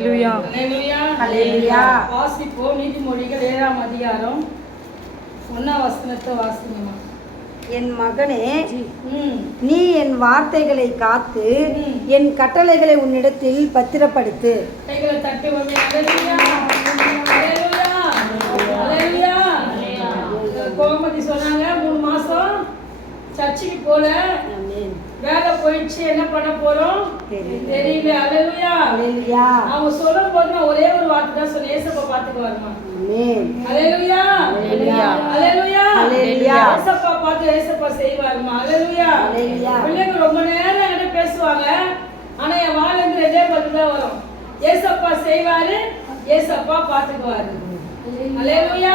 அல்லேலூயா அல்லேலூயா. வாசிப்போம். நீதிமொழிகள் 7ஆம் அதிகாரம் 1ஆம் வசனத்தை வாசிங்கம்மா. என் மகனே, நீ என் வார்த்தைகளை காத்து என் கட்டளைகளை உன்னிடத்தில் பத்திரப்படுத்து. கோமதி சொன்னாங்க 3 மாசம் சர்ச்சுக்கு போல, வேலை போயிடுச்சு, என்ன பண்ண போறோம் தெரியல. அல்லேலூயா. அவங்க சொல்லும் போது நான் ஒரே ஒரு வார்த்தை தான் சொன்னேன், ஏசப்பா பாத்துக்குவாருமா. அல்லேலூயா அல்லேலூயா அல்லேலூயா. ஏசப்பா பார்த்து ஏசப்பா செய்வாருமா. அல்லேலூயா. பிள்ளைங்க ரொம்ப நேரம் என்கிட்ட பேசுவாங்க, ஆனா என் வாயில இருந்து 2 பதில் தான் வரும். ஏசப்பா செய்வாரு, ஏசப்பா பாத்துக்குவாரு. அல்லேலூயா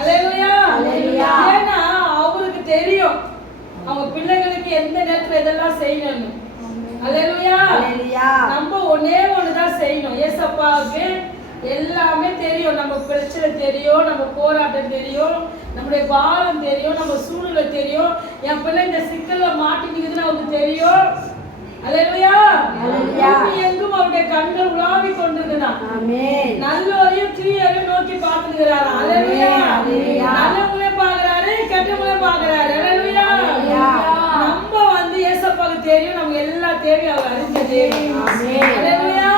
அல்லேலூயா அல்லேலூயா. ஏன்னா அவருக்கு தெரியும் அவங்க பிள்ளைகளுக்கு எந்த நேரத்துல இதெல்லாம் செய்யணும்னு. அல்லேலூயா. நம்ம ஒண்ணே ஒண்ணுதான் செய்யணும். ஏசப்பாவுக்கு எல்லாமே தெரியும். நம்ம பிரச்சனை தெரியும், நம்ம போராட்டம் தெரியும், நம்முடைய பாரம் தெரியும், நம்ம சூழ்நிலை தெரியும். என் பிள்ளை இந்த சிக்கல்ல மாட்டிக்குதுன்னு அவருக்கு தெரியும். அல்லேலூயா. எங்கும் அவருடைய கண்கள் உலாவி கொண்டிருக்கிறான். நல்லோரையும் தீயோரையும் நோக்கி பார்த்துக்கிறாரு. அல்லேலூயா. நல்லவங்களையும் பார்க்கிறாரு, கெட்டவங்களையும் பார்க்கிறாரு. அல்லேலூயா. நம்ம வந்து ஏசப்பாவுக்கு தெரியும், நமக்கு எல்லா தேவையும் அவர் அறிஞ்ச தேவையும். அல்லேலூயா.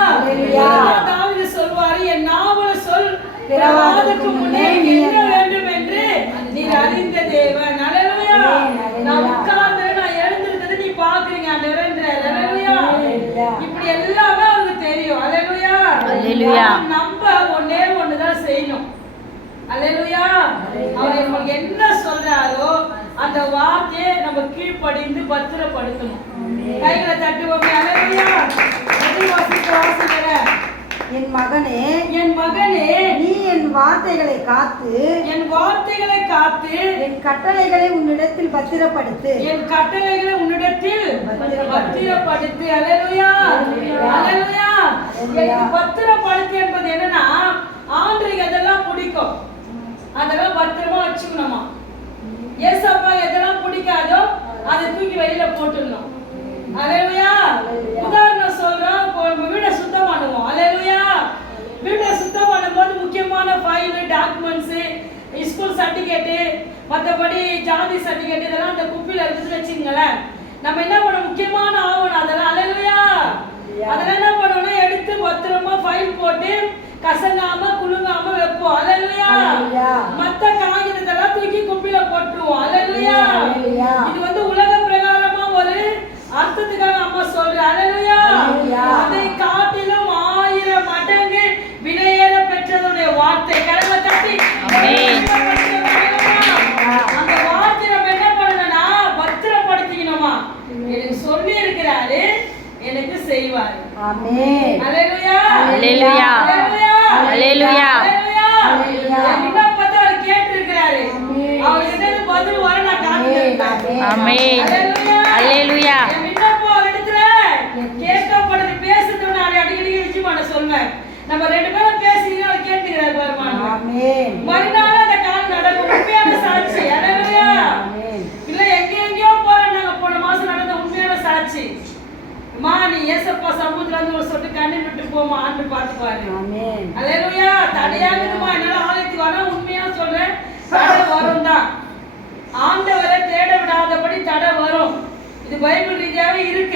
தாவீது சொல்வாரு, என் நாவல சொல் பிறவாதற்கு முன்னே என்ன வேண்டும் என்று நீர் அறிந்த தேவன். அல்லேலூயா. நான் உட்கார்ந்து நான் எழுந்திருக்கிறது நீ பாக்குறீங்க. அல்லேலூயா. இப்படி எல்லாமே அவருக்கு தெரியும். அல்லேலூயா. நம்ம ஒண்ணே ஒண்ணுதான் செய்யணும். அல்லேலூயா. அவர் நமக்கு என்ன சொல்றாரோ அந்த வார்த்தையை நம்ம கீழ்ப்படிந்து பத்திரப்படுத்தணும். கைகளை தட்டுவோம். அல்லேலூயா. என் மகனே, நீ என் வார்த்தைகளை காத்து என் கட்டளைகளை உன்னிடத்தில் பத்திரப்படுத்து. அல்லேலூயா. அல்லேலூயா. எனக்கு பத்திரப்படுத்து என்பது என்னன்னா, ஆண்டவருக்கு எதெல்லாம் பிடிக்கும் அதெல்லாம் பத்திரமா வச்சுக்கணுமா. ஏசப்பா எதெல்லாம் பிடிக்காதோ அதை தூக்கி வெளியில போட்டுடணும். அல்லேலூயா. உதாரணம் சொல்றோம், நம்ம வீட்டை சுத்தம் பண்ணுவோம். அல்லேலூயா. வீட்டை சுத்தம் பண்ணும்போது முக்கியமான ஃபைல், டாக்குமெண்ட்ஸ், ஸ்கூல் சர்டிபிகேட், மற்றபடி ஜாதி சர்டிபிகேட் இதெல்லாம் அந்த குப்பில எடுத்து வச்சுங்களேன். நம்ம என்ன பண்ணணும், முக்கியமான ஆவணம் அதெல்லாம். அல்லேலூயா. அதெல்லாம் என்ன பண்ணணும்னா எடுத்து பத்திரமா ஃபைல் போட்டு கசங்காம குலுங்காம வைப்போம். அல்லேலூயா. மத்த காகிதத்தெல்லாம் தூக்கி குப்பில போட்டுருவோம். அல்லேலூயா. இது வந்து உலக பிரகாரமா ஒரு அர்த்தத்துக்காக அம்மா சொல்ற. அல்லேலூயா. அதை காட்டிலும் 1000 மடங்கு விலையேற பெற்றதுடைய வார்த்தை. கடவுளை தட்டி அந்த வார்த்தை நம்ம என்ன பண்ணணும்னா பத்திரப்படுத்திக்கணுமா. எனக்கு சொல்லி இருக்கிறாரு, எனக்கு செய்வாரு. அல்லேலூயா. அல்லேலூயா. அல்லேலூயா. என்ன பார்த்தா அவர் கேட்டு இருக்கிறாரு, அவருக்கு பதில் வர நான் காத்துக்கிறேன். ஆமென். அல்லேலூயா. என்னப்பா இடத்துல கேட்கப்படுது பேசுறது நான் அடிக்கடி விஷயமான சொல்வேன். நம்ம 2 பேரும் பேசிங்க அவர் கேட்டுக்கிறாரு பாருமா. மறுநாள் அந்த கால் நடக்கும். உண்மையான சாட்சி. அல்லேலூயா. இல்ல எங்கெங்கயோ போறோம் நாங்க, போன மாசம் நடந்த உண்மையான சாட்சி. நீ ஏசப்பா சமுத்திரம் வந்து ஒரு சொட்டு கண்ணீர் விட்டு போமா, ஆண்டு பாத்துக்குவாரு. அல்லேலூயா. தடையாகுதுமா, என்னால ஆலயத்துக்கு வர உண்மையா சொல்றேன், தடை வரும் தான். ஆண்டவரை தேட விடாதபடி தடை வரும். இது பைபிள் ரீதியாவே இருக்கு.